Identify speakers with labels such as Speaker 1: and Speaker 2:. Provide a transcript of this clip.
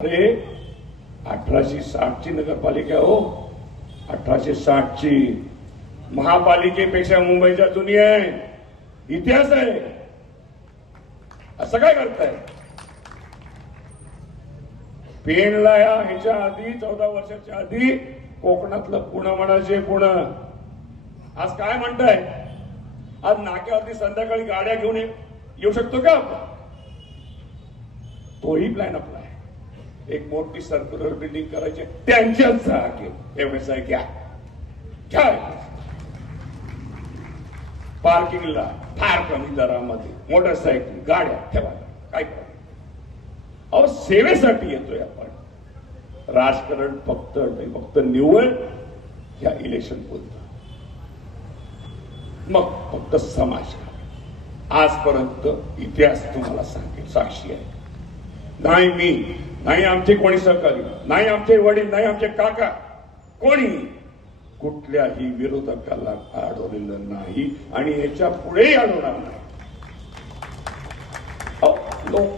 Speaker 1: अरे अठराशे साठची नगरपालिका हो. अठराशे साठची. महापालिकेपेक्षा मुंबईच्या दुनिया आहे. इतिहास आहे. असं काय करताय? पेनला या ह्याच्या आधी चौदा वर्षाच्या आधी कोकणातलं पुणं म्हणायचे पुणं. आज काय म्हणताय? आज नाक्यावरती संध्याकाळी गाड्या घेऊन येऊ शकतो का आपण? तोही प्लॅन आपला. एक मोठी सर्क्युलर बिल्डिंग करायची. त्यांच्या त्यांच्याच जागे एवढंच आहे घ्या काय पार्किंगला फार कमी दरामध्ये. मोटरसायकल गाड्या ठेवा. काय अहो सेवेसाठी येतोय आपण. राजकारण फक्त नाही फक्त निवड ह्या इलेक्शन बोलतो मग फक्त समाज. आजपर्यंत इतिहास तुम्हाला सांगेल. साक्षी आहे. नाही मी नाही आमचे कोणी सहकारी नाही आमचे वडील नाही आमचे काका. कोणी कुठल्याही विरोधकाला अडवलेलं नाही आणि याच्या पुढेही अडवणार नाही. हो, लोक